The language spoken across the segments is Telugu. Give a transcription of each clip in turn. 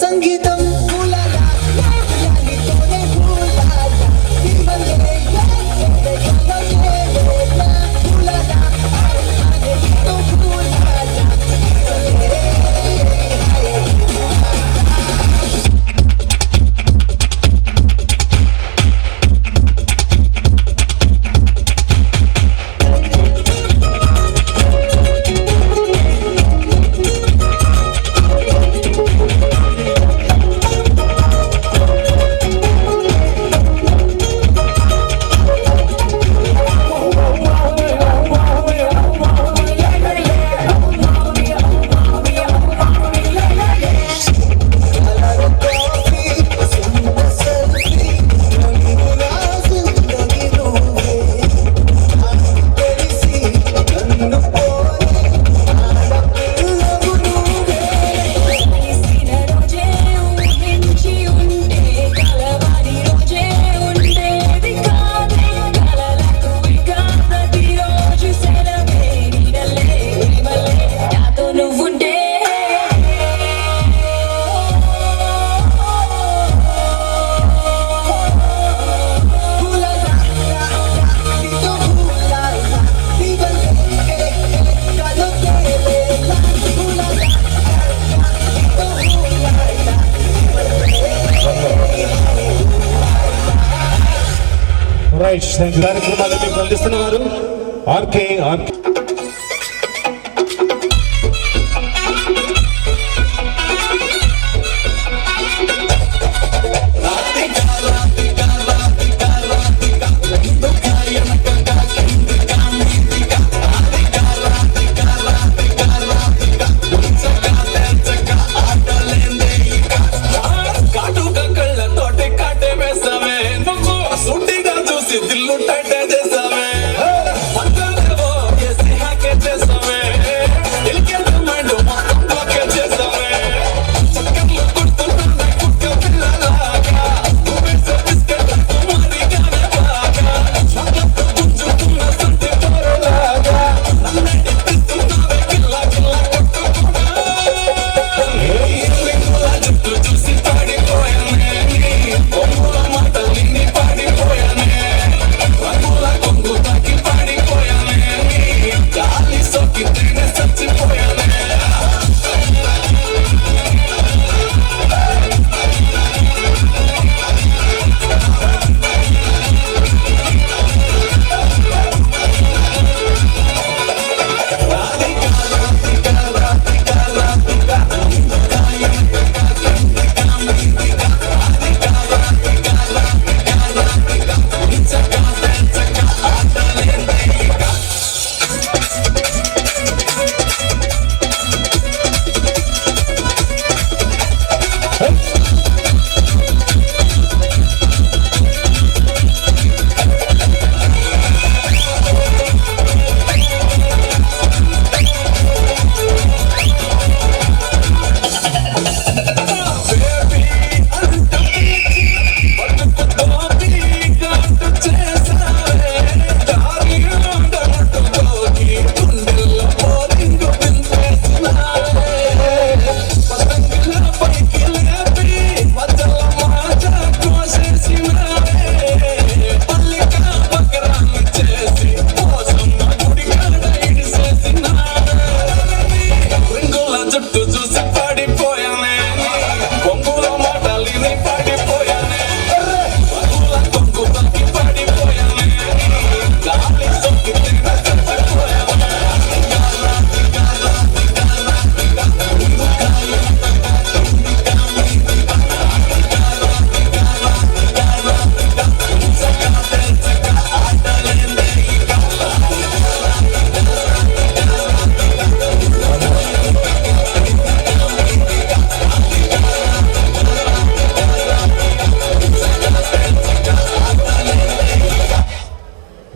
సంగీతం కార్యక్రమాలు మీకు అందిస్తున్నవారు ఆర్కే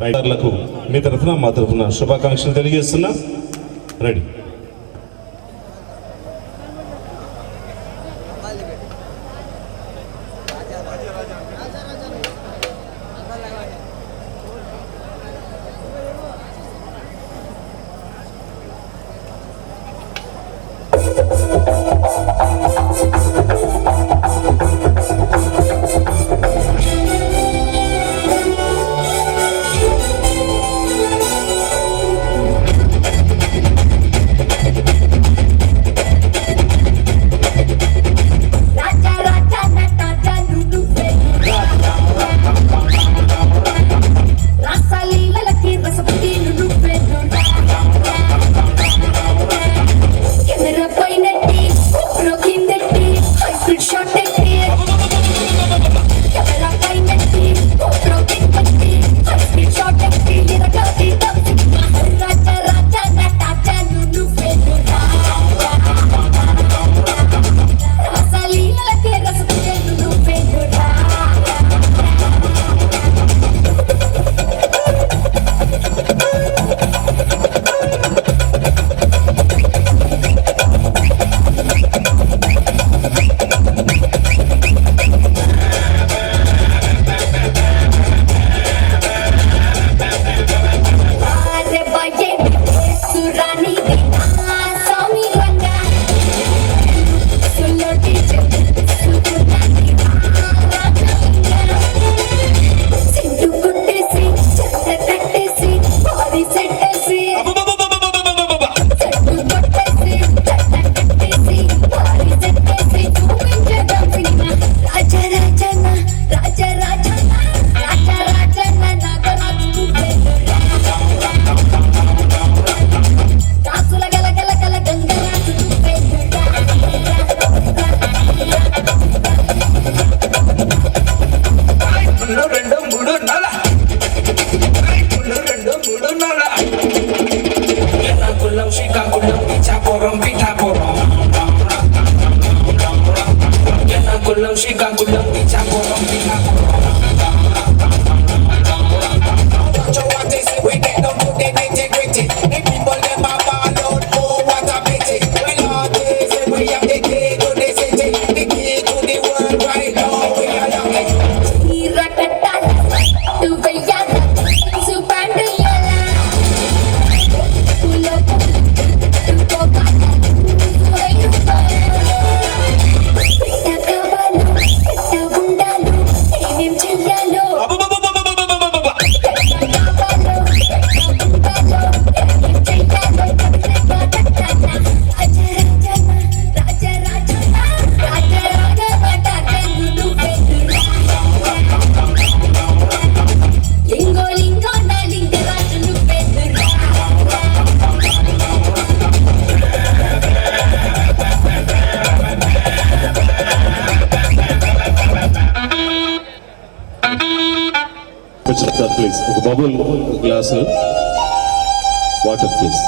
రైటర్లకు మీ తరఫున మా తరఫున శుభాకాంక్షలు తెలియజేస్తున్నా. Ready. Ekakulam, Shikakulam, Pichakulam, what they say, we get down to the nitty-gritty. The people, them are ball out, oh, what a pity. Well, all they say, we have the key to the city, the key to the world right now, we are young. Sir please ఒక బబుల్ గ్లాసు వాటర్ ప్లీజ్.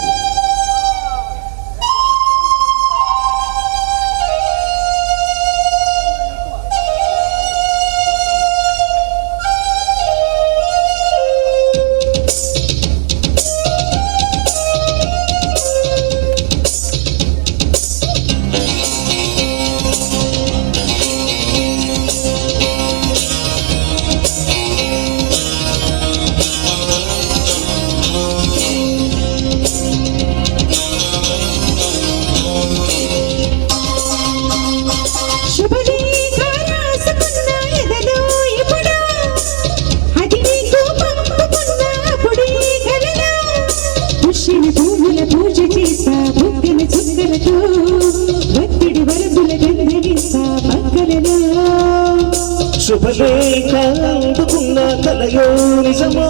శుభలేఖ అందుకున్న కలయో నిజమో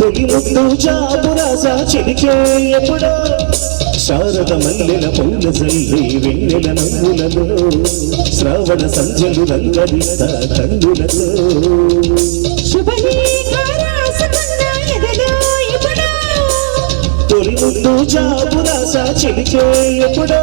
తొలి ముద్దు జాబురాస చిలికే ఎప్పుడో శారద మల్లెల పూల జల్లి వెన్నెల నవ్వులలో శ్రావణ సంధ్యలు రంగరిస్తా కన్నులతో తొలి ముద్దు జాబురాస చిలికే ఎప్పుడో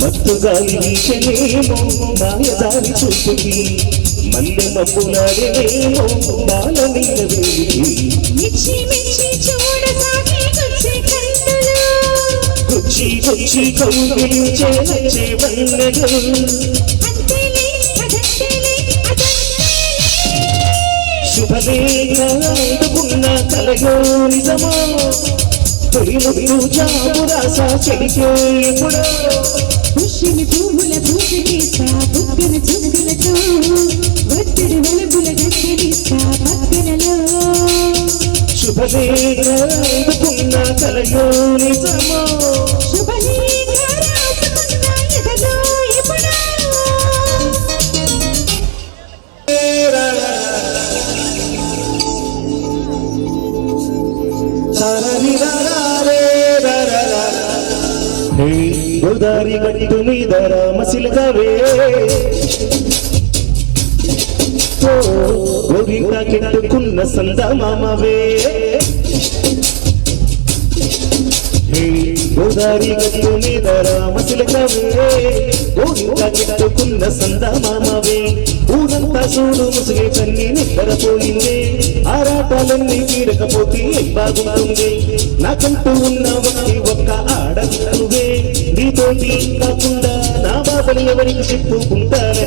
మత్తు గాలి వీచనేమో మాయదారి చూపుకి మల్లె మబ్బులాడేమో బాల నీల వేలికి గుచ్చి గుచ్చి కౌగిలించే నచ్చే వన్నెలు శుభలేఖ అందుకున్న కలయో నిజమో తొలి ముద్దు జాబురాస చెలికే ఎప్పుడో పుష్యమి పువ్వుల పూజేస్తా బుగ్గన చుక్కలతో ఒత్తిడి వెలుగుల గద్దెనిస్తా పక్కనలో శుభలేఖ అందుకున్న కలయో నిజమో శుభలేఖ రాసుకున్న ఎదలో ఎప్పుడో గోదారి గట్టు మీద రామశిలకవే గోరింట కెట్టుకున్న సందమామవే గోదారి గట్టు మీద రామశిలకవే గోరింట కెట్టుకున్న సందమామవే ఊరంతా చూడు ముసుగే కన్ని నిద్రపోయిందే ఆరాటాలన్నీ తీరకపోతే బాగుంటుంది నాకంటూ ఉన్న ఒక్క ఆడనువే నీతోటి కాకుండా నా బాబలు ఎవరికి చెప్పుకుంటారా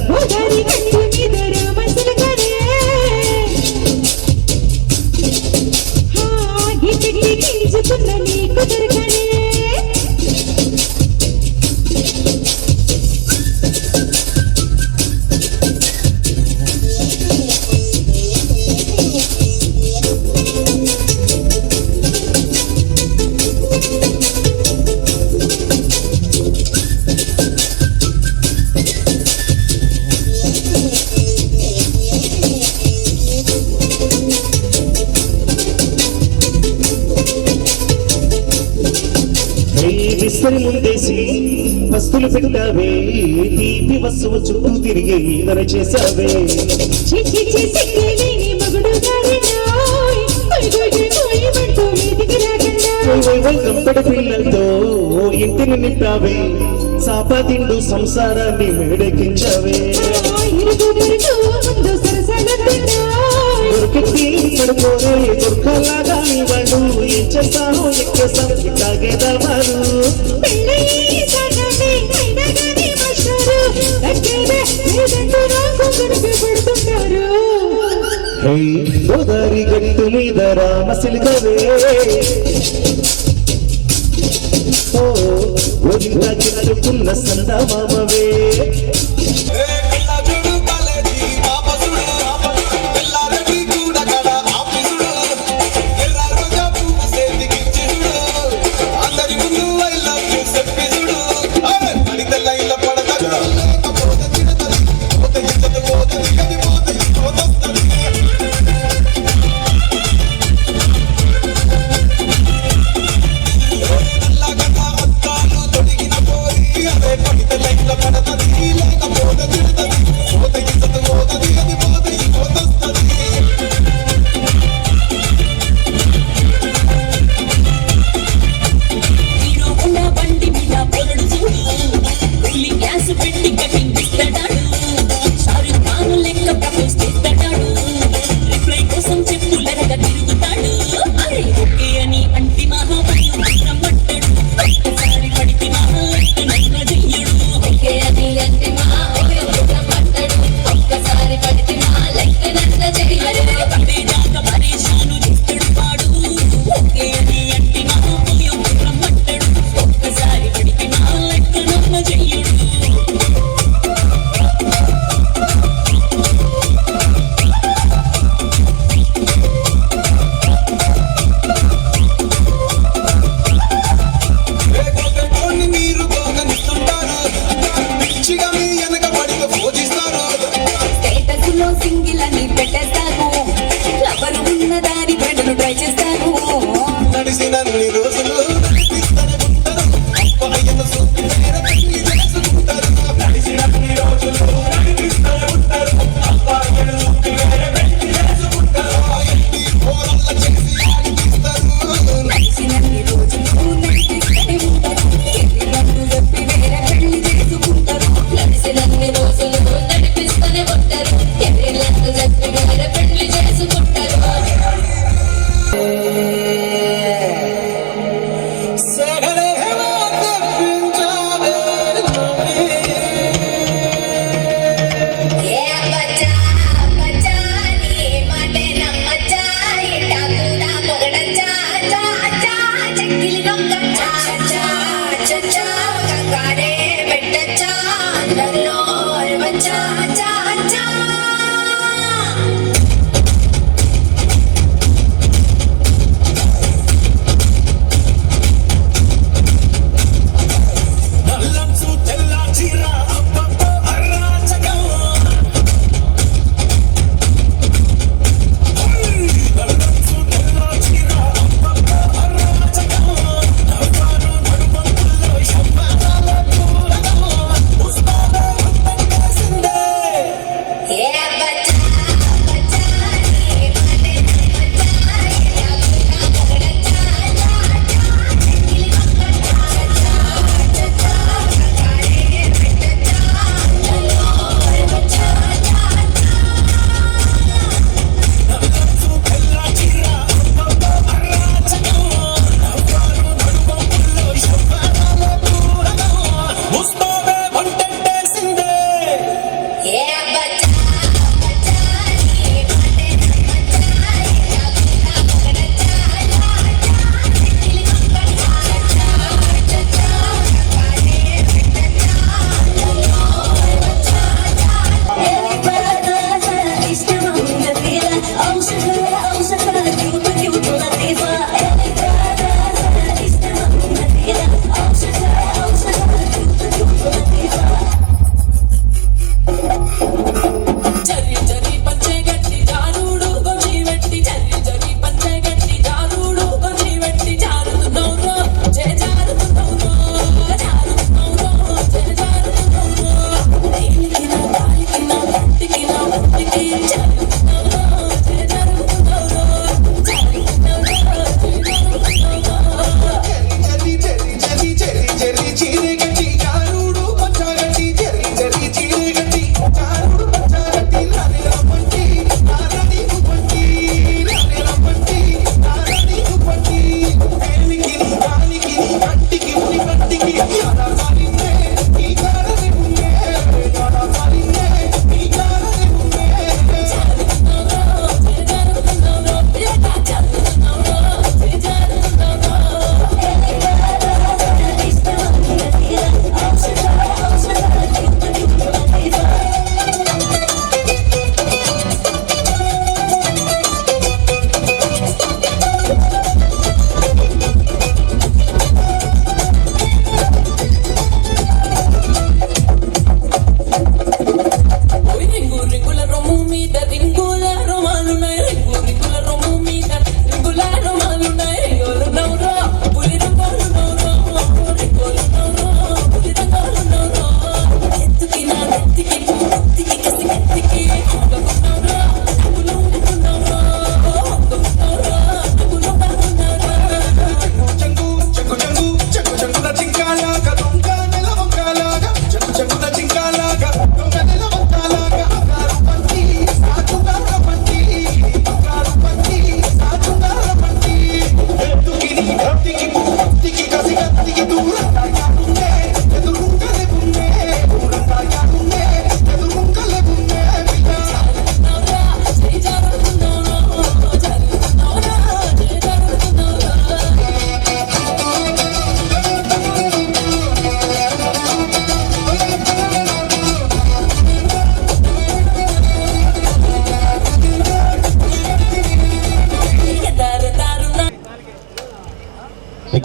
ముసలి ముందేసి వస్తువులు పెట్టావే తీపి వస్తువు చుట్టూ తిరిగి ఈదర చేసావే చిచి చిసికేలేని మగుడు గారినాయ్ కొయ్ కొయ్ కొయ్ కొయ్యమంటూ మీదికి రాగన్నా కంపెడి పిల్లలతో ఇంటిని నింపావే సాపతిండు సంసారాన్ని మేడెక్కించావే ఇరుగురు ముందు సరసగట్టున్నాయ్ దొరికింది పడుకోరే దొరకలాగా ఇవ్వడు ఏం చేస్తాను ఎక్కేస్తాను తాగేదవారు పెళ్ళయి సన్నని అయినా గాని మషారు దగ్గరే లేదంటూ నాకు గడిపి పడుతుంటారు హే గోదారి గట్టు మీద రామసిలికవే ఓ ఒడింకా చిన్నకున్న సందమామవే నడిపిస్తూనే ఉంటారు ఎర్రెళ్ళకు జట్టు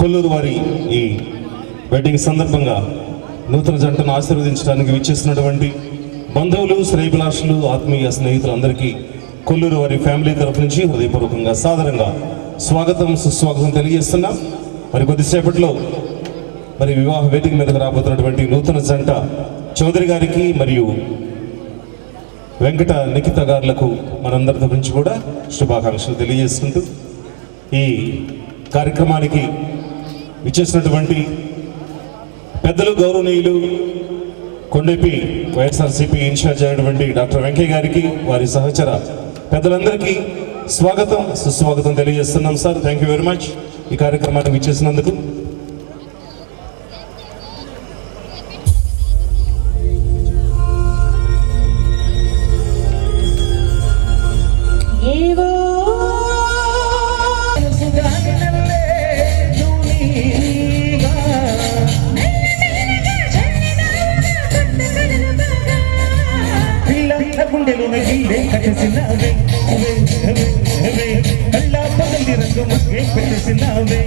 కొల్లూరు వారి ఈ వెడ్డింగ్ సందర్భంగా నూతన జంటను ఆశీర్వదించడానికి విచ్చేసినటువంటి బంధువులు, శ్రేయభిలాషులు, ఆత్మీయ స్నేహితులందరికీ కొల్లూరు వారి ఫ్యామిలీ తరఫు నుంచి హృదయపూర్వకంగా సాదరంగా స్వాగతం, సుస్వాగతం తెలియజేస్తున్నాం. మరి కొద్దిసేపట్లో మరి వివాహ వేదిక మీదకు రాబోతున్నటువంటి నూతన జంట చౌదరి గారికి మరియు వెంకట నిఖిత గారులకు మనందరి తరఫు నుంచి కూడా శుభాకాంక్షలు తెలియజేసుకుంటూ ఈ కార్యక్రమానికి విచ్చేసినటువంటి పెద్దలు, గౌరవనీయులు, కొండేపి వైఎస్ఆర్సీపీ ఇన్ఛార్జ్ అయినటువంటి డాక్టర్ వెంకయ్య గారికి, వారి సహచర పెద్దలందరికీ స్వాగతం, సుస్వాగతం తెలియజేస్తున్నాం. Sir, thank you very much ఈ కార్యక్రమానికి విచ్చేసినందుకు. ఏవో గుండెలున గిల్లే కట్టేసినావే, కళ్ళ పగలి రంగు మగ్గే పెట్టేసినావే.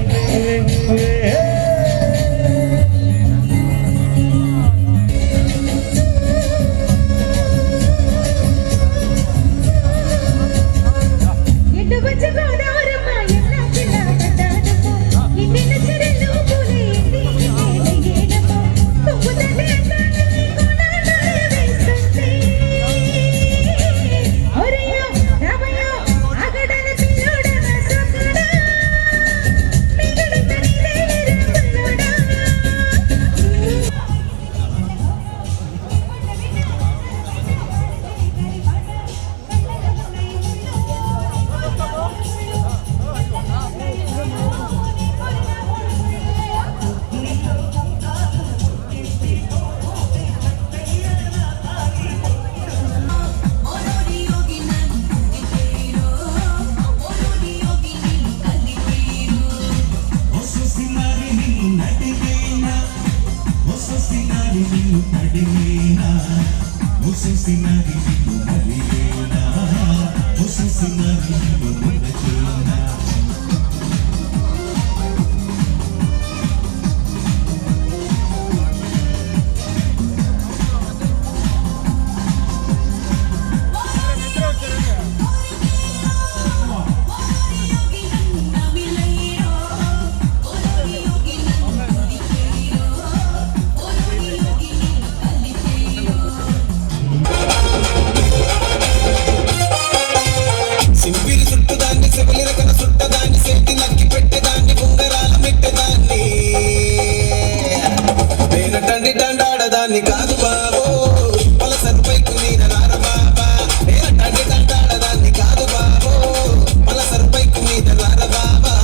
సింపిరి చుట్టదాన్ని, సెబలి రకన చుట్టదాన్ని, సెట్టి నక్కి పెట్టేదాన్ని, ఉంగరాల మెట్టదాన్ని, నేను తండ్రి తండాడదాన్ని కాదు బాబో, పలసరు పైకు మీద రార బాబా. నేను తండ్రి తండాడదాన్ని కాదు బాబో, పలసరు పైకు మీద రార బాబా.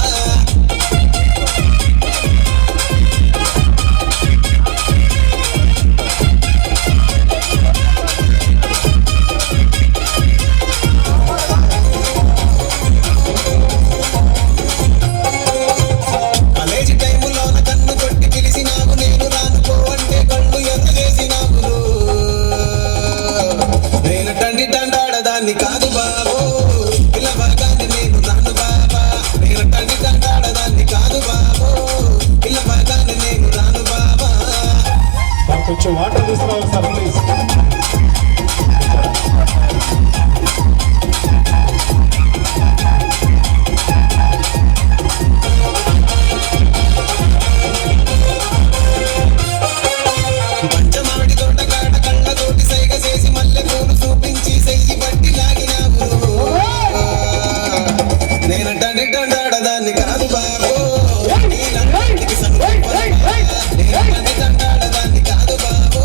కాలేజీ టైములోన కన్ను కొట్టి పిలిచినావు, నేను రానుకో అంటే కళ్ళు ఎర్రవేసినావు. నేను తండ్రి తండాడదాన్ని కాదు బాబో, పిల్లబాగాన్ని నేను రాను బాబా. నేను తండ్రి తండాడదాన్ని కాదు బాబో, పిల్లబాగాన్ని నేను రాను బాబా. సార్, కొంచెం వాటర్ తీసుకురావాలి సార్, ప్లీజ్. పంచమాడి తోట కాడ కళ్ళతోటి సైగ చేసి మల్లె పూలు చూపించి సెయ్యి పట్టి లాగినావు. నేను తండ్రి తండాడదాన్ని కాదు బాబో, నీలంటికి సనుగిప్పను. నేను తండ్రి తండాడదాన్ని కాదు బాబో,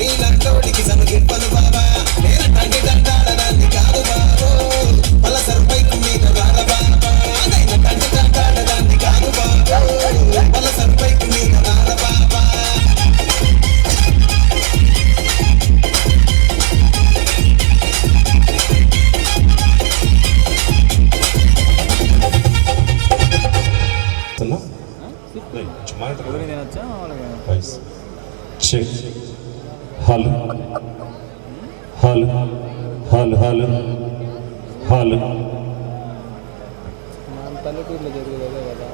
నీలంటోడికి సనుగిప్పను బాబా. నేను తండ్రి తండాడదాన్ని కాదు బాబో, పలసరు పైకు మీద రార బాబా. నేను తండ్రి తండాడదాన్ని కాదు బాబో, పలసరు పైకు మీద రార బాబా. హల్ హల్ హల్ హల్ హల్ పల్లెటూరులో జరిగేది అదే కదా.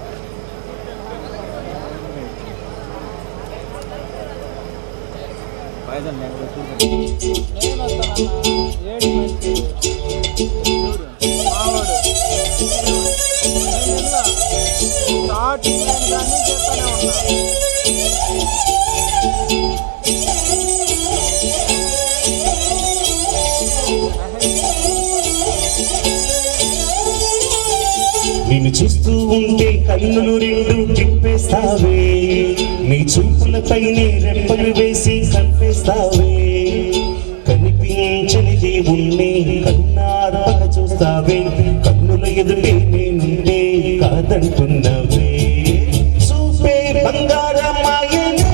నిన్ను చూస్తూ ఉంటే కన్నులు రెండు తిప్పేస్తావే, నీ చూపులపైనే రెప్పలు వేసి కప్పేస్తావే, కనిపించని దేవుణ్ణి కన్నార్పక చూస్తావే, కన్నుల ఎదుటే నేనుంటే కాదంటున్నావే. చూపే బంగారమాయనే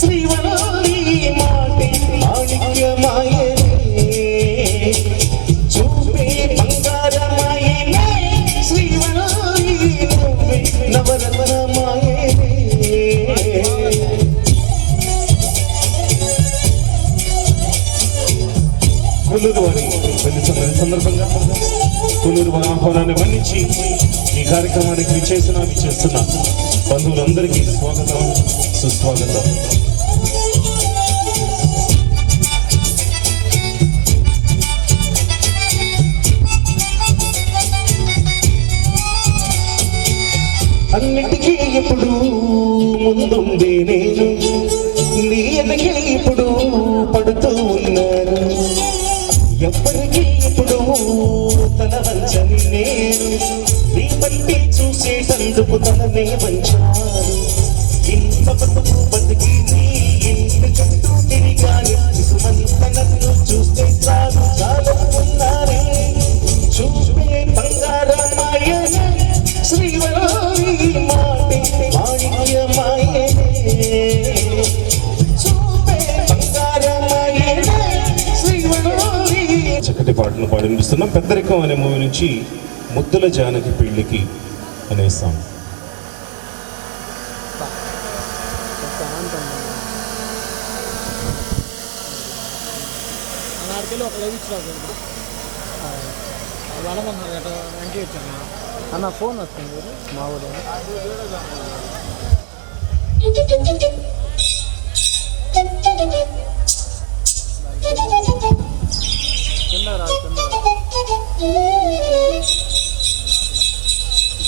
శ్రీవల్లి మాటే మాణిక్యమాయనే, చూపే బంగారమాయనే శ్రీవల్లి నువ్వే నవరత్నమాయనే. కొల్లూరు వారి పెళ్లి సందర్భంగా కొల్లూరు వారి ఆహ్వానాన్ని మన్నించి ఈ కార్యక్రమానికి విచ్చేస్తున్న బంధువులందరికీ స్వాగతం, సుస్వాగతం. అన్నిటికీ ఇప్పుడు ముందుండే నేను, నీ ఎనకే ఇప్పుడు పడుతూ ఉన్నాను, ఎవ్వరికి ఇప్పుడు తల వంచని నేను, నీ బట్టి చూసేటందుకు తలనే వంచాను. ఇంత బతుకు బతికి నీ ఇంటి చుట్టూ తిరిగాను, ఇసుమంత నన్ను చూస్తే చాలు చాలనుకున్నానే. చూపే బంగారమాయనే శ్రీవల్లి మాటే మాణిక్యమాయనే, చూపే బంగారమాయనే శ్రీవల్లి. చక్కటి పాటలు పాడి వినిపిస్తున్నాం. పెద్దరికం అనే మూవీ నుంచి ముద్దుల జానకి పెళ్లికి అనే సాంగ్. అన్న ఫోన్ వస్తుంది మా ఊరు కింద రాదు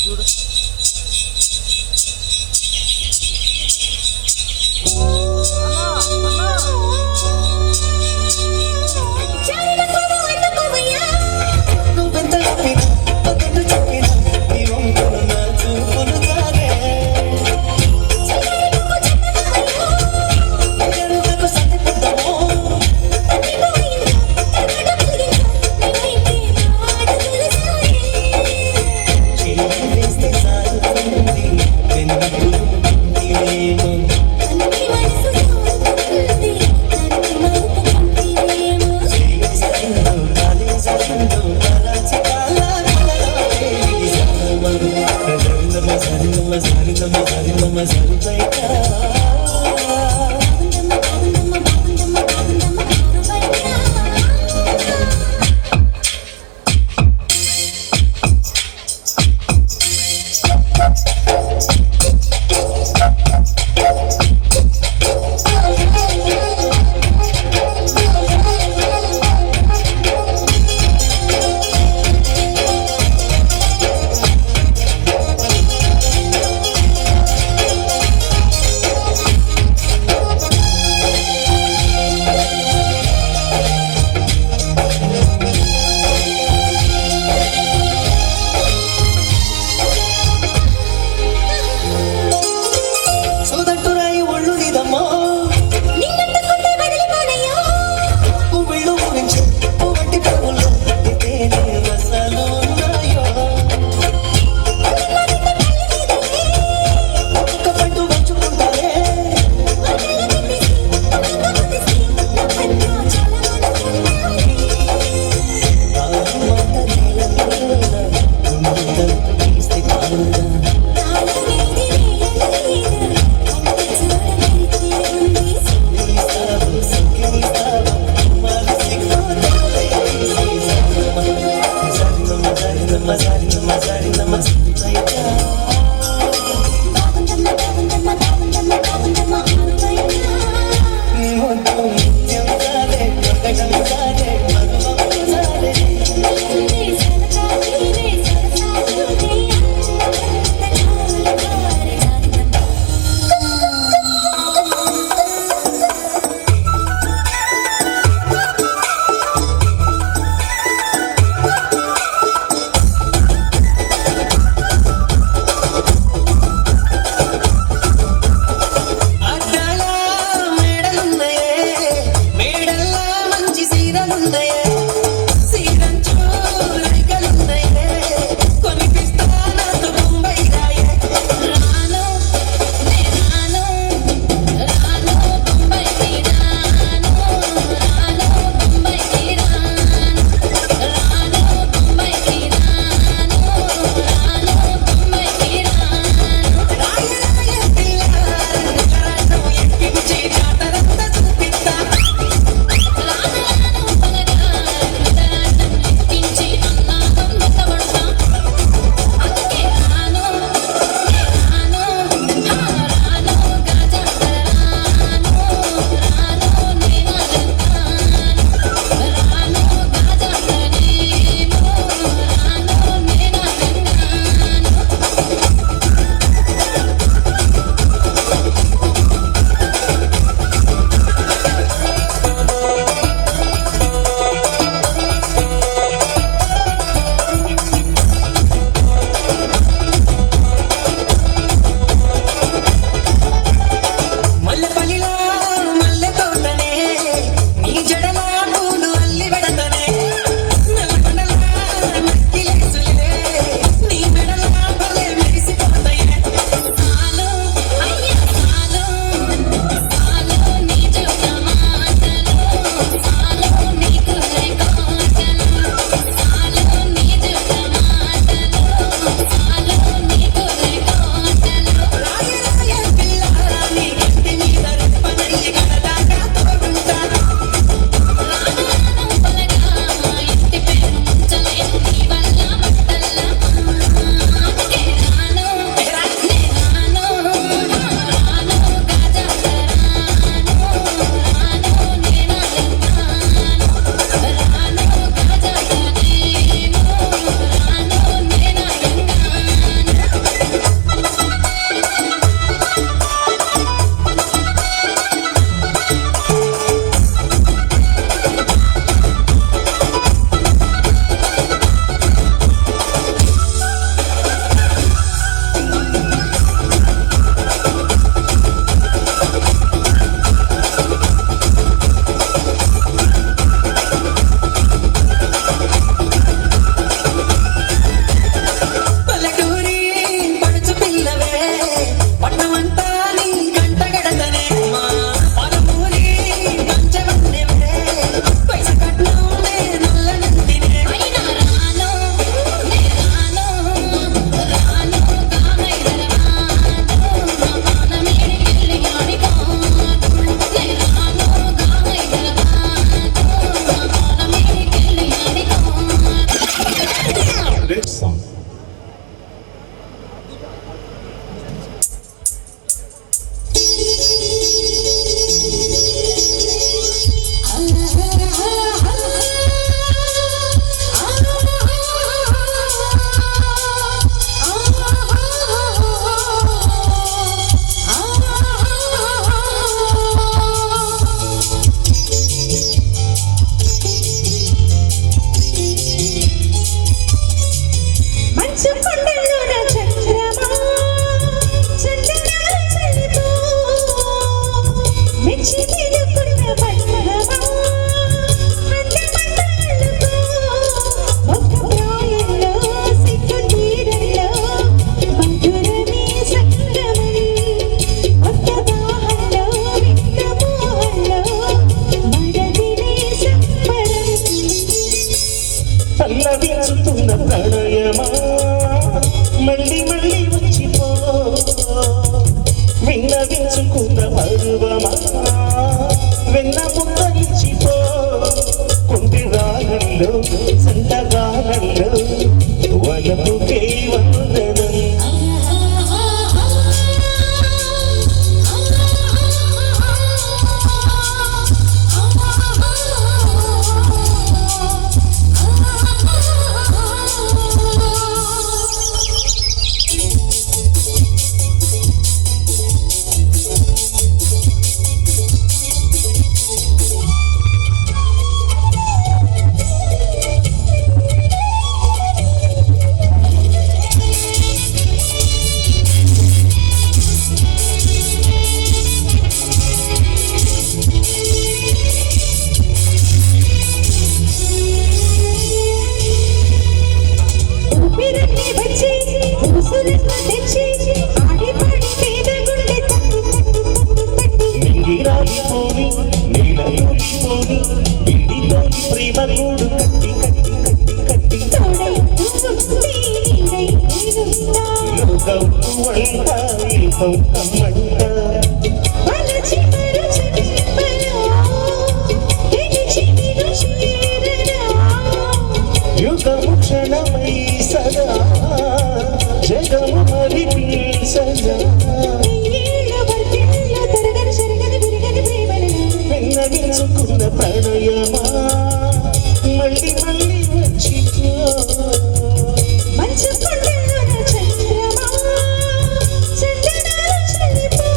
చూడు. విన్నవించుతున్న ప్రణయమా మళ్ళీ మళ్ళీ వచ్చిపో విన్నవించుకున్న పరువమా వెన్న ముద్ద ఇచ్చిపో కుంటి రాగంలో సంతగానంలో వలపుకే వందనం ఊపిరన్నీ వచ్చి ఊసులన్నీ తెచ్చి ఆడి పాడి పేద గుండె తట్టు తట్టు నింగిరాలిపోని నీలయూలిపోని ఇంటితోని ప్రేమ గూడు కట్టి కట్టి కట్టి కట్టి తోడై నువ్వుంటే నీడై నేనుంటా లోకము వంట ఇల్పం కమ్మంట వలచి మరచి నింపనా గెలిచి నిన్ను చేరనా యుగము క్షణమై సదా జగము మరిపించగా ఏళ్ళ వర్తిల్ల తరగని సరగని విరగని ప్రేమలను విన్నవించుకున్న ప్రణయమా మళ్ళీ మళ్ళీ వచ్చిపో మంచు కొండలోన చంద్రమా చందనాలు చల్లిపో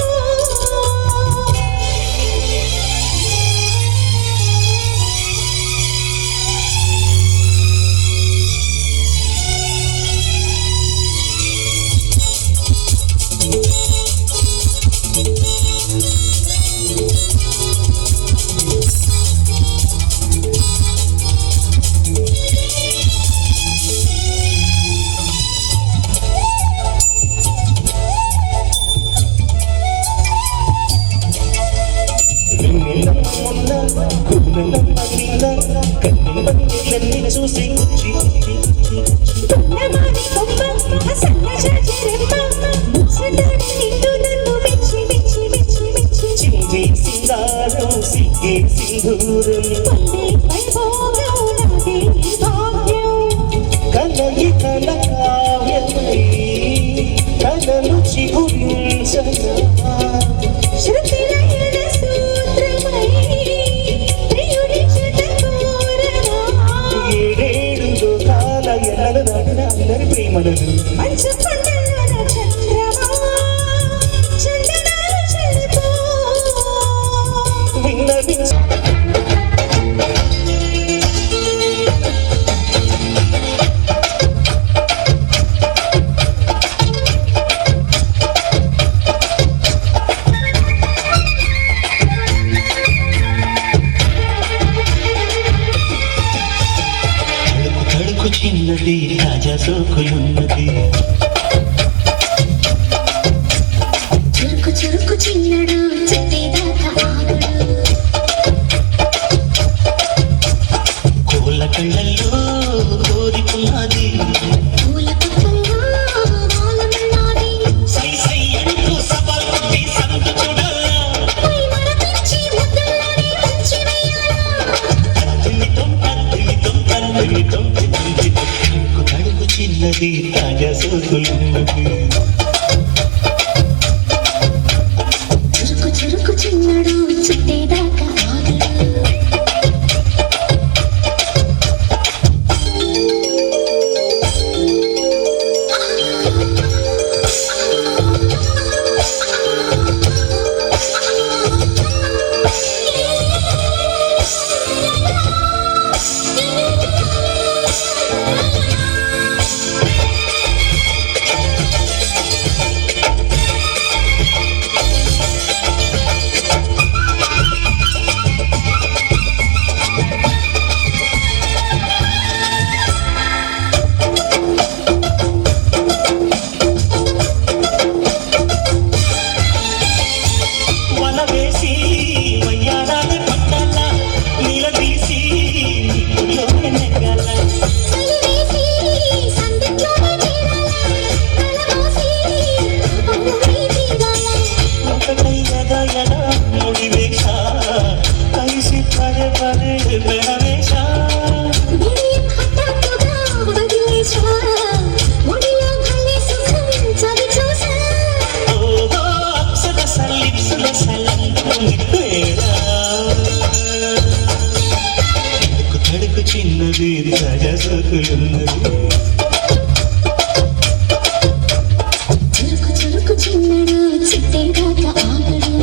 వెన్నెలమ్మ కున్నెలమ్మ నిన్న కన్నె పన్నెలన్నీ చూసి కుచ్చి కుచ్చి కుచ్చి పున్నమాని కొమ్మ సన్న జాజి రెమ్మ ముచ్చటాడి నిండు నన్ను మెచ్చి మెచ్చి మెచ్చి మెచ్చి చిందే సింగారం సిగ్గే సింధూరం పొందే వైభోగం నాదే ఈ భాగ్యం కలయి కల కావ్యమై కలలు చిగురించగా శృతి లయన సూత్రమై ప్రియుడి జత కోరనా ఏడేడు లోకాల ఎల్లలు దాటిన అందరి ప్రేమలను మంచు కొండలోన చంద్రమా చందనాలు చల్లిపో విన్నవించు తడుకు తడుకు చిన్నది తాజా సోకులున్నది చురుకు చురుకు చిన్నడు చెట్టేదాకా ఆగడు కోళ్ళ కళ్ళల్లో కోరికున్నది పూల పక్కగా వాలమన్నాది సై సై అంటూ సవాల్ కొట్టి సందు చూడాలా పై మరపించి ముద్దుల్లోనే ముంచి వేయాలా తత్తునితం తత్తునితం తత్తునితం తడుకు తడుకు చిన్నది తాజా సోకులున్నది చురుకు చురుకు చిన్నడు చెట్టేదాకా ఆగడు సోకులున్నది చురుకు చురుకు చిన్నడు చిట్టేదాకా ఆగడు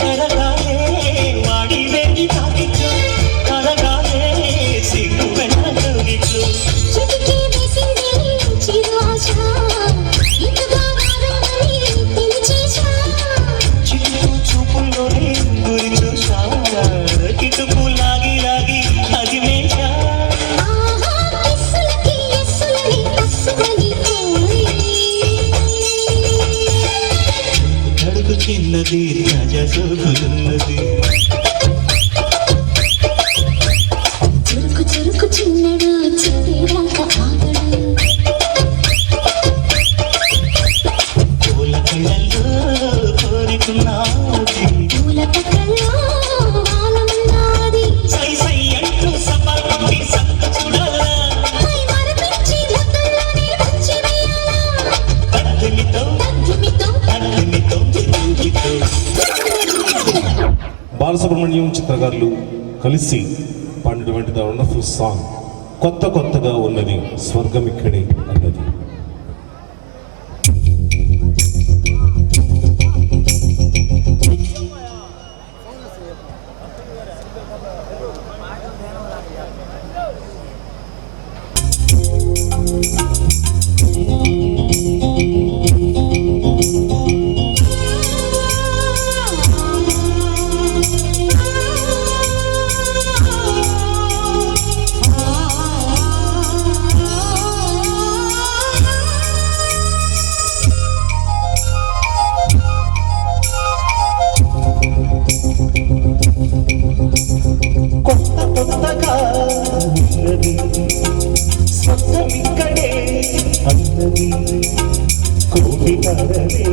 కడగాలే వాడి వేడి తాకిచ్చు కడగాలే సిగ్గు వెంటగిచ్చు చిటికే వేసింది చిరు ఆశ ఇటుగా రారని పిలిచేశా చిరు చూపుల్లోనే గురి చూసా కిటుకు లాగి లాగి అది మేషా ఆహా కిస్సులకి ఎస్సులని అస్సుకొని కడుగు చిన్నది తాజా సోకులున్నది చురుకు చురుకు చిన్నడు చిట్టేదాకా ఆగడు పూల కళ్ళల్లో కోరుకున్నాది పూల పక్కల్లో వానమున్నది సై సై అంటూ సమర్పి సంత చూడాలా పై మరపించి ముద్దుల్లోనే ముంచి వేయాలా తగ్గిమితో తగ్గిమితో తగ్గిమితో తిరుగుతో బాలసుబ్రహ్మణ్యం చిత్రకారులు కలిసి పాడినటువంటి ద వండర్ఫుల్ సాంగ్ కొత్త కొత్తగా ఉన్నది స్వర్గం ఇక్కడే అన్నది. కొత్త కొత్తగా ఉన్నది స్వర్గమిక్కడే అన్నది కోటి కడలే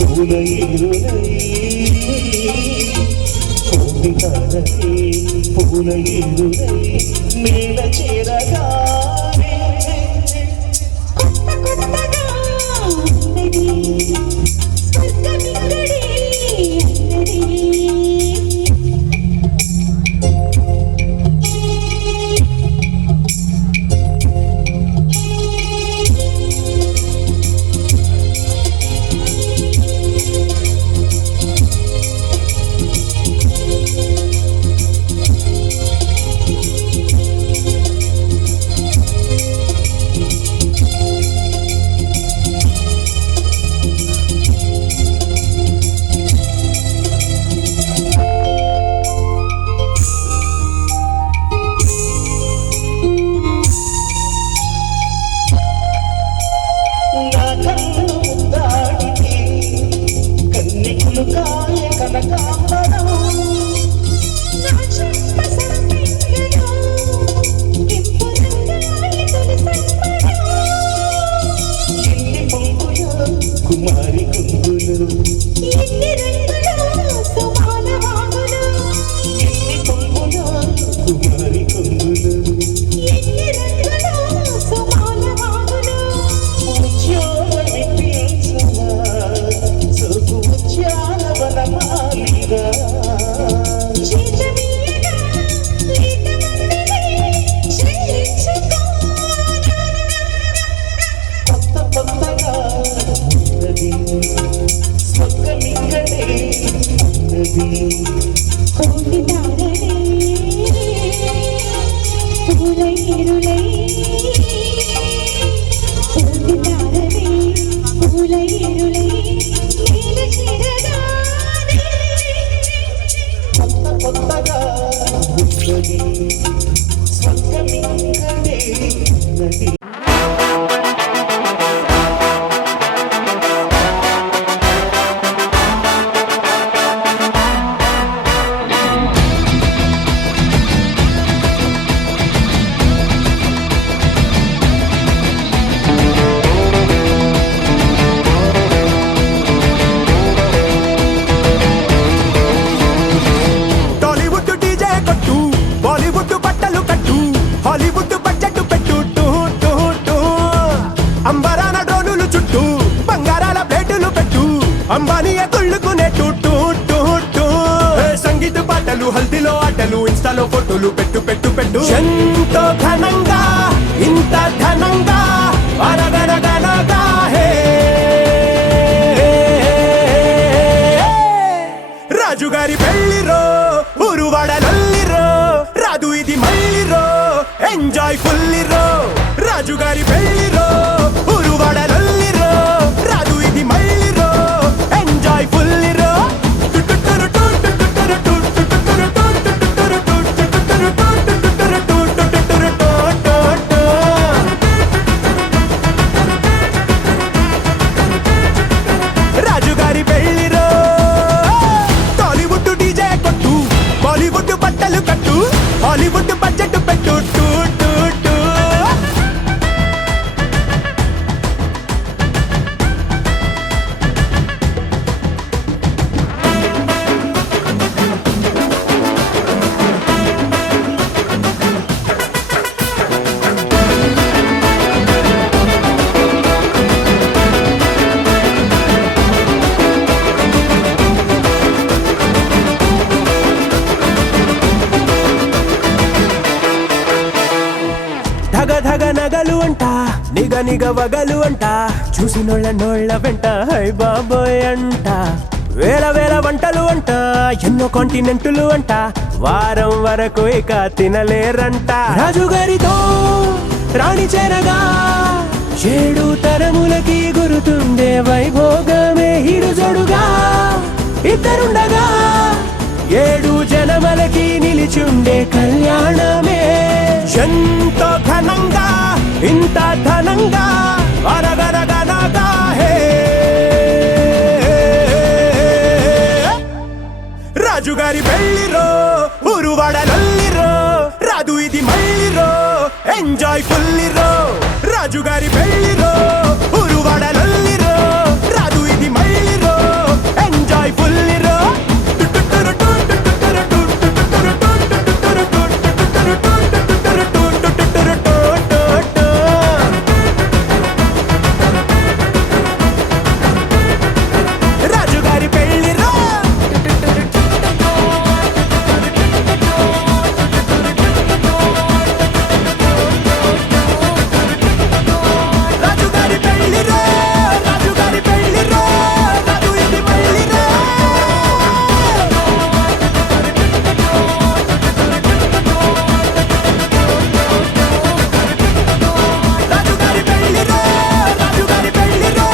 పూల ఇరులై కోటి కడలే పూల ఇరులై నేల చేరగానే కొత్త కొత్తగా ఉన్నది స్వర్గమిక్కడే అన్నది నా కన్ను దాడితే కన్నికులు కాయ కనకాంబరం నా చెంప సంపెంగలో కెంపు రంగాలి తొలి సంబరం ఎన్ని పొంగులు కుమారి కుంగులు ఎన్ని రంగులో సుమాల వాగులు ఎన్ని పొంగులు కుమారి కుంగులు ఎన్ని రంగులో సుమాల వాగులు ఉద్యోగ విపించలా సోకు ఉద్యానవనమాలిగా చేతమీయగా లేత మందిని చెల్లించుకో కొత్త కొత్తగా ఉన్నది స్వర్గమిక్కడే అన్నది కోటి తారలే పూల ఇరులై కోటి తారలే పూల ఇరులై నేల చేరగానే కొత్త కొత్తగా ఉన్నది స్వర్గమిక్కడే అన్నది పాటలు హల్దీలో ఆటలు ఇన్స్టాలో ఫోటోలు పెట్టు పెట్టు పెట్టు ఎంతో ఘనంగా ఇంత ఘనంగా అనగనగనగా హే రాజుగారి పెళ్లిరో ఊరువాడలల్లిరో రాదు ఇది మళ్ళీరో ఎంజాయ్ ఫుల్లిరో రాజుగారి పెళ్లిరో ఊరువాడలల్లిరో రాదు ఇది మళ్ళీరో ఎంజాయ్ ఫుల్లిరో రాజుగారి పెళ్లిరో టాలీవుడ్ డీజే కొట్టు బాలీవుడ్ బట్టలు కట్టు హాలీవుడ్ బడ్జెట్ పెట్టు టూ టూ టూ ధగ ధగ నగలు అంట నిగ నిగ వగలు అంట చూసినోళ్ళ నోళ్ళ వెంట హై బాబోయ్ అంట వేల వేల వంటలు అంట ఎన్నో కాంటినెంటులు అంట వారం వరకు ఇక తినలేరంట రాజుగారితో రాణి చేరగా 7 తరములకి గురుతుండే వైభోగమే హిరుజోడుగా ఇద్దరుండగా 7 జనమలకి నిలిచుండే కళ్యాణమే ఎంతో ఘనంగా ఇంత ఘనంగా అరగరగనగా హే రాజుగారి పెళ్లిరో ఊరువాడలల్లిరో రాదు ఇది మళ్ళీరో ఎంజాయ్ ఫుల్లిరో రాజుగారి పెళ్లిరో ఊరువాడలల్లిరో రాదు ఇది మళ్ళీరో ఎంజాయ్ ఫుల్లిరో రాజుగారి పెళ్లిరో రాజుగారి పెళ్లిరో రాజుగారి పెళ్లిరో రాదు ఇది మళ్ళీరో రాజుగారి పెళ్లిరో రాజుగారి పెళ్లిరో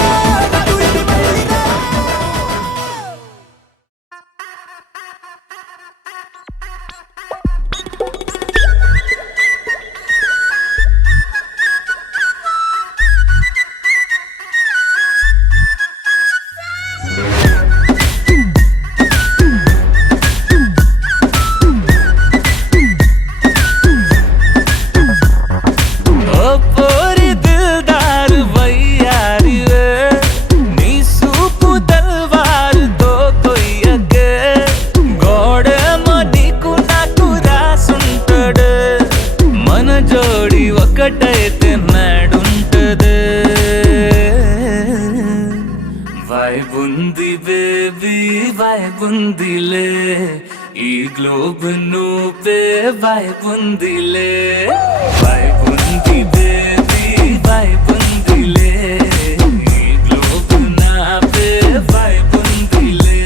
రాదు ఇది మళ్ళీరో ओ पोरी दिलदार वैयारी वे नी सूपु तलवार తో కొయ్యకే గోడేమో నీకు నాకు రాసుంటాడు మన జోడి ఒకటైతే నాడుంటది వైబుంది బేబీ వైబుందిలే ఈ గ్లోబ్ నువ్వే వైబుందిలే వైబుంది బేబీ వైబుందిలే ఈ గ్లోబ్ నావే వైబుందిలే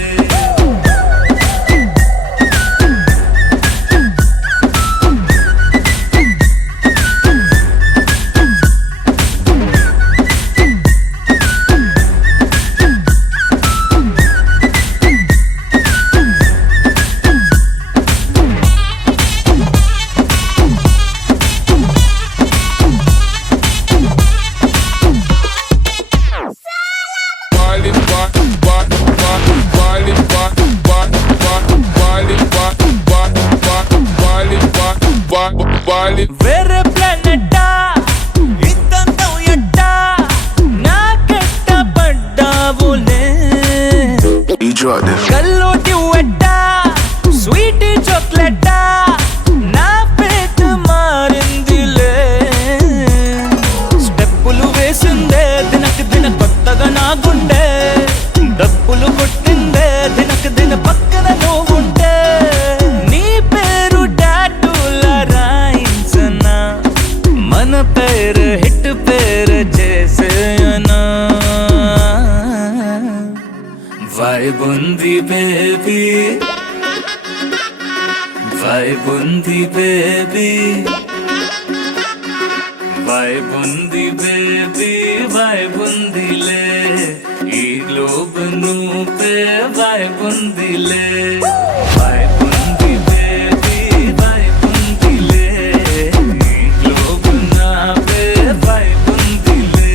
వేరే ప్లానెట్టా ఇద్దంతం ఎట్టా నాకెట్ట పడ్డావులే కల్లోటి వెట్టా స్వీటీ చాక్లెట్టా నా పేట మారిందిలే స్టెప్పులు వేసిందే దినకు దిన కొత్తగా నా గుండె డప్పులు కొట్టిందే దినకు దిన పక్కన నువ్వుంటే నీ వైబుంది బేబీ వైబుంది బేబీ వైబుందిలే ఈ గ్లోబ్ నువ్వే వైబుందిలే వైబుంది బేబీ వైబుందిలే ఈ గ్లోబ్ నావే వైబుందిలే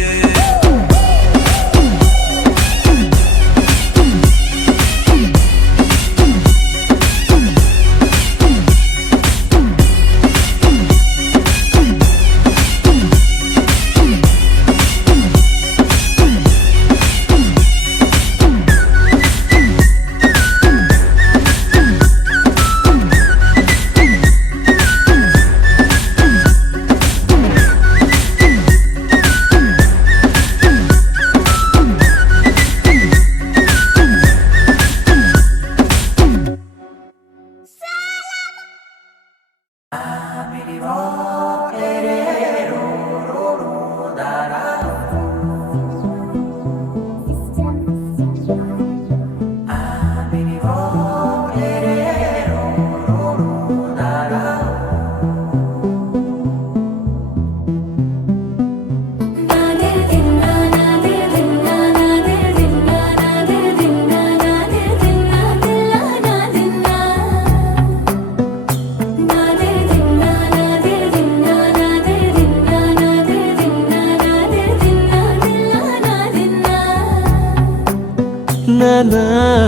నానా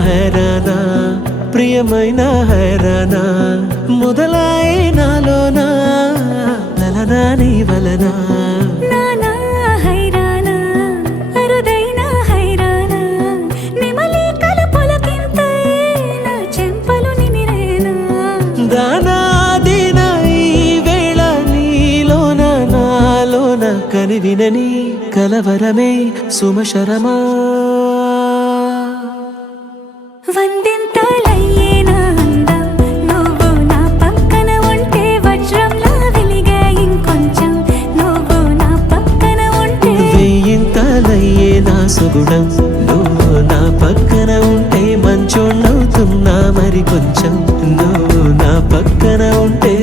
హైరానా ప్రియమైన హైరానా మొదలాయి నాలోనా లలనా నీ వలనా నానా హైరానా అరుదైన హైరానా నెమలి కలుపులకింతై నా చెంపలు నిమిరేనా దానాదిన ఈ వేళ నీలోన నాలోన కనివినని కలవరమే సుమశరమా వందింతలయ్యేనా అందం నువ్వు నా పక్కన ఉంటే వజ్రంలా వెలిగే ఇంకొంచెం నువ్వు నా పక్కన ఉంటే వెయ్యింతలయ్యే నా సుగుణం నువ్వు నా పక్కన ఉంటే మంచోణ్ణవుతున్నా మరి కొంచెం నువ్వు నా పక్కన ఉంటే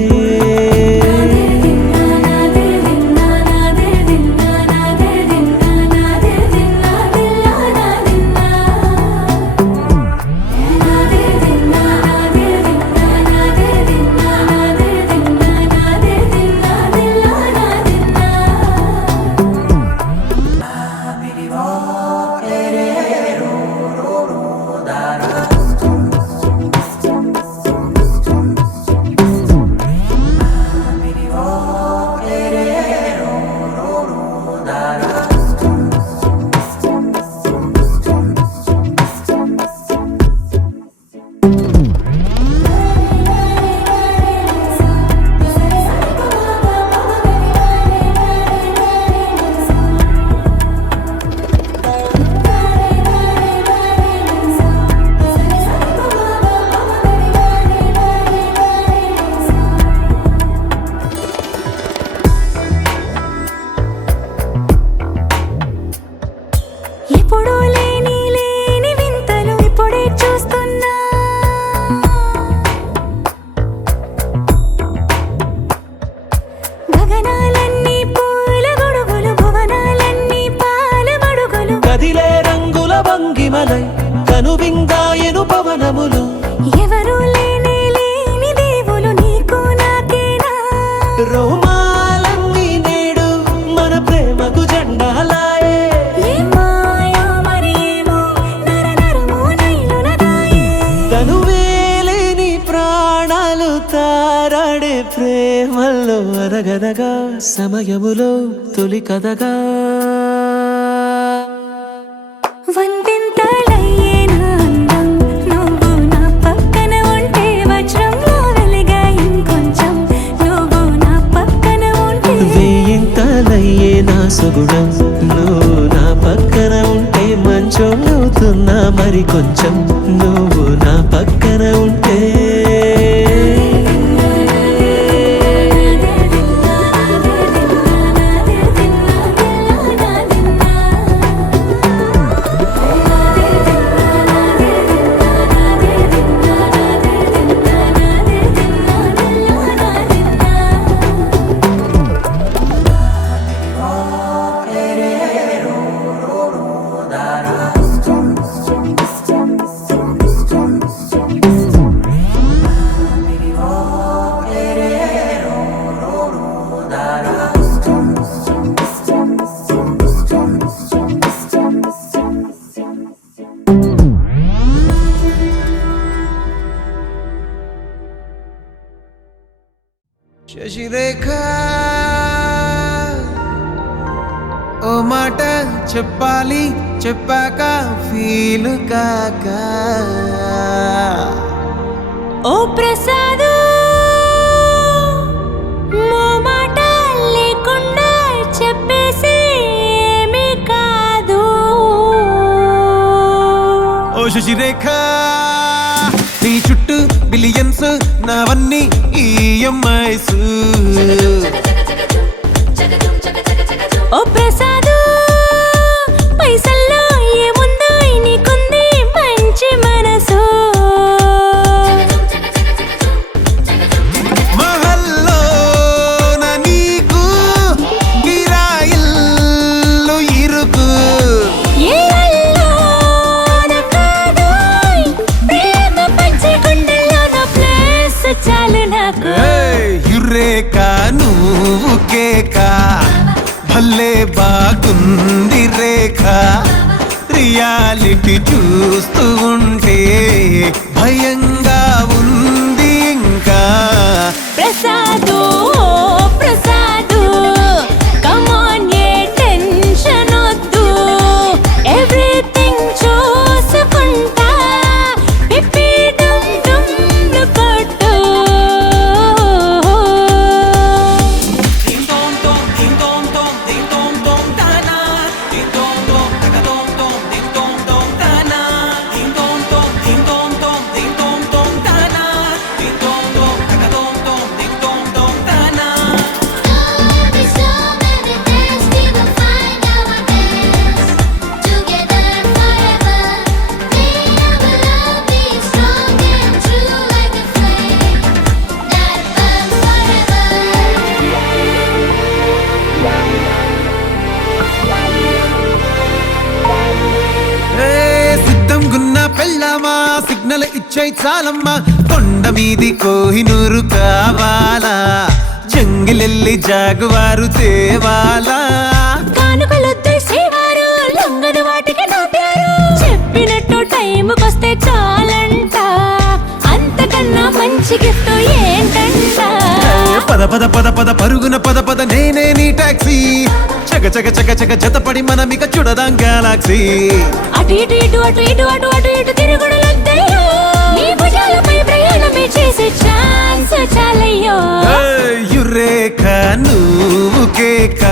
ఎప్పుడూ లేని వింతలు ఇప్పుడే చూస్తున్నా గగనాలన్నీ పూల గొడుగులు భువనాలన్నీ పాల మడుగులు కదిలే రంగుల భంగిమలై కనువిందాయను పవనములు ఎవరూ లేని దేవులు నీకు నాకేనా రోమాలన్నీ నేడు మన ప్రేమకు జెండాలాయే ఏ మాయో మరి ఏమో నరనరమో నైలున దాయే తనువేలేని ప్రాణాలు తారాడే ప్రేమల్లో అనగనగా సమయములో తొలి కథగా వందింతలయ్యేనా అందం నువ్వు నా పక్కన ఉంటే వజ్రంలా వెలిగే ఇంకొంచెం నువ్వు నా పక్కన ఉంటే వెయ్యింతలయ్యే నా సుగుణం నువ్వు నా పక్కన ఉంటే మంచోళ్ళవుతున్నా మరి కొంచెం నువ్వు నా పక్కన ఉంటే శశిరేఖ ఓ మాట చెప్పాలి చెప్పాక ఫీలు కాక ఓ ప్రసాదు మో మాట లేకుండా చెప్పేసి ఏమీ కాదు. ఓ శశిరేఖ నీ చుట్టూ బిలియన్స్ నావన్నీ ఈఎంఐస్. ఓ ప్రసాదు పైసల్లో ఏముందో నీకుంది మంచి మనసు. మహల్లో నా నీకు గిరాయిల్లు ఇరుకు. ఏళ్ళలో నా కాదోయ్ ప్రేమ పంచి గుండెల్లో ప్లేస్ చాలు నాకు. యురేక నువ్వు కేక భలే బాగుంది రేఖ. రియాలిటీ చూస్తూ ఉంటే భయంగా ఉంది ఇంకా. Prasad Prasad come on A tension వద్దు. ఎవ్రీథింగ్ చూసుకుంటా పిప్పి డుమ్ డుమ్ కొట్టు. సిద్ధం గున్న పెళ్ళామా సిగ్నల్ ఇచ్చాయి చాలమ్మా. కొండ మీది కోహినూరు కావాలా జంగిలెల్లి జాగువారు తేవాలా. కానుకలొద్దు సేవారు లొంగని వాటికి నోటారు. చెప్పినట్టు టైంకొస్తే చాలంట అంతకన్నా మంచి గిఫ్ట్ ఏంటంట. పద పద పద పద పరుగున పద పద నేనే నీ టాక్సీ. చక చక చక చక జతపడి మనమిక చూడదాం గెలాక్సీ. అటు ఇటు ఇటు అటు ఇటు అటు అటు ఇటు తిరుగుడులొద్దయ్యో. నీ భుజాలపై ప్రయాణమే చేసే ఛాన్స్ చాలయ్యో. యురేఖ నువ్వు కేక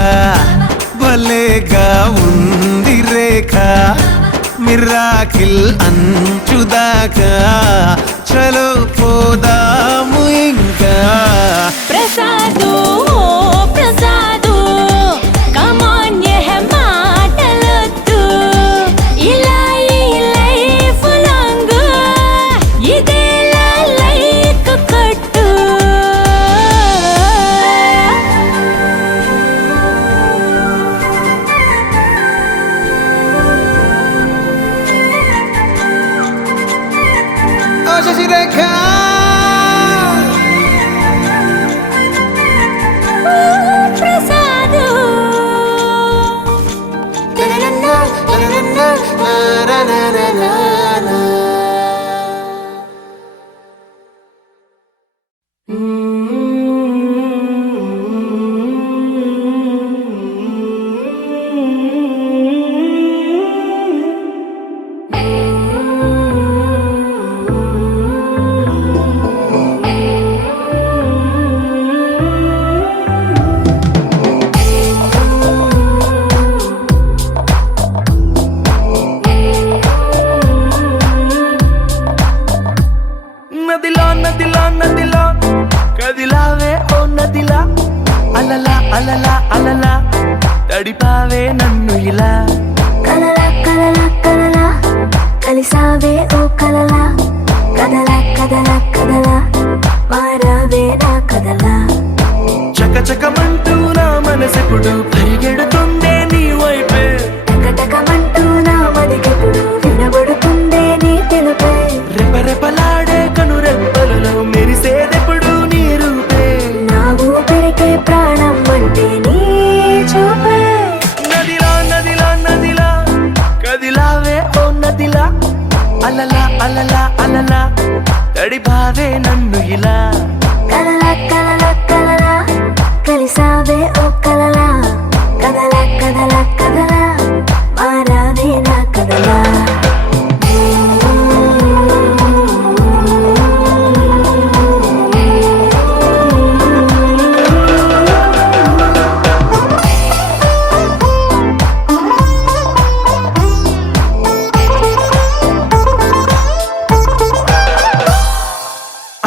భలేగా ఉంది రేఖ. మిరాకిల్ అంచుదాకా చలో పోదాము ఇంకా. ప్రసాదు ప్రసాదు కమ్ ఆన్ ఏ మాటలొద్దు. ఇలా ఈ లైఫ్ లాంగ్ ఇదేలా లైక్ కొట్టు. ఓ శశిరేఖ ప్రసాదు నదిలా నదిలా నదిలా కదిలావే ఓ నదిలా అలలా అలలా అలలా తడిపావే నన్ను ఇలా. కలలా కలలా కలలా కలిసావే ఓ కలలా. కదలా కదలా కదలా మారావే నా కదలా. చకచకమంటూ నా మనసెప్పుడు పరిగెడుతుందే నీ వైపే. టకటకమంటూ నా మదికెప్పుడు వినబడుతుందే నీ తెలుపే. రెపరెపలాడే కనురెప్పలలో మెరిసేదెప్పుడు నీ రూపే. నా ఊపిరికే ప్రాణం అంటే నీ చూపే. నదిలా నదిలా నదిలా కదిలావే ఓ నదిలా అలలా అలలా అలలా తడిపావే నన్ను ఇలా. కలలా కలలా కలలా కలిసావే ఓ కలలా కదలా కదలా కదలా మారావే నా కదలా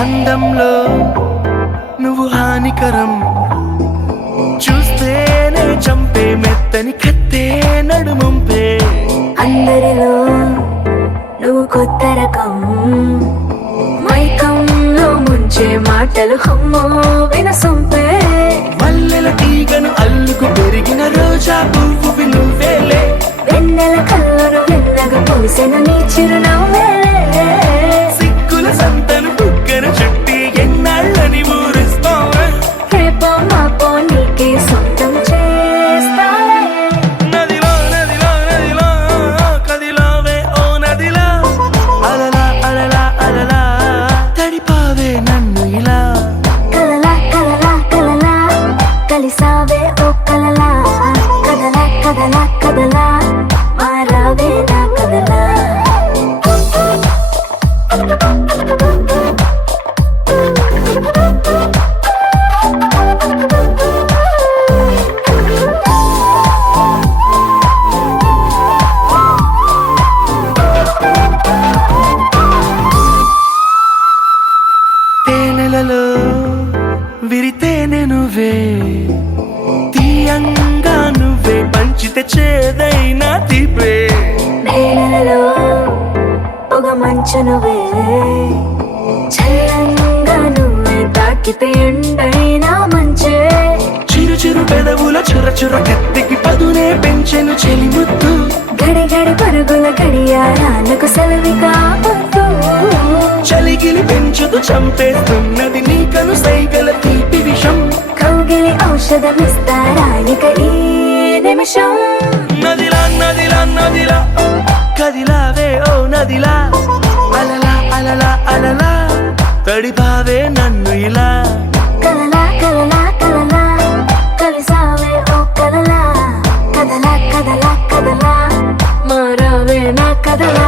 అందంలో నువ్వు హానికరం చూస్తేనే చంపే మెత్తని కత్తే నడుముంపే అందరిలో నువ్వు కొత్త రకం మైకంలో ముంచే మాటలు హమ్మో వినసొంపే మల్లెల తీగను అల్లుకు పెరిగిన రోజా పువ్వు నువ్వేలే వెన్నెల కళ్ళను వెన్నగా పూసెను నీ చిరునవ్వేలే సిగ్గుల సంతను బుగ్గను చుట్టి ఎన్నాళ్ళని ఊరిస్తావే రేపో మాపో నీకే సొంతం చేస్తాలే నదిలో నదిలో నదిలో కదిలావే ఓ నదిలా అలలా అలలా అలలా తడిపావే నన్ను ఇలా కలలా కలలా కలలా కలిసావే ఓ కలలా కదలా కదలా కదలా మారావే నా కదలా తేనెలలో విరితేనే నువ్వే తీయంగా నువ్వే పంచితే చేదైనా తీపే నేలలో పొగ మంచు నువ్వే చల్లంగా నువ్వే తాకితే ఎండైనా మంచే చిరు చిరు పెదవుల చుర చుర కత్తికి పదునే పెంచెను చెలిముద్దు గడి గడి పరుగుల గడియారాలకు సెలవిగా పొద్దు చలిగిలి పెంచుతూ చంపేస్తున్నది నీకను సైగల తీపి విషం కౌగిలి ఔషధమిస్తారానిక ఈ నిమిషం నదిలా నదిలా నదిలా కదిలావే ఓ నదిలా అలలా అలలా అలలా తడిపావే నన్ను ఇలా కలలా కలలా కలలా కలిసావే ఓ కలలా కదలా కదలా కదలా మారావే నా కదలా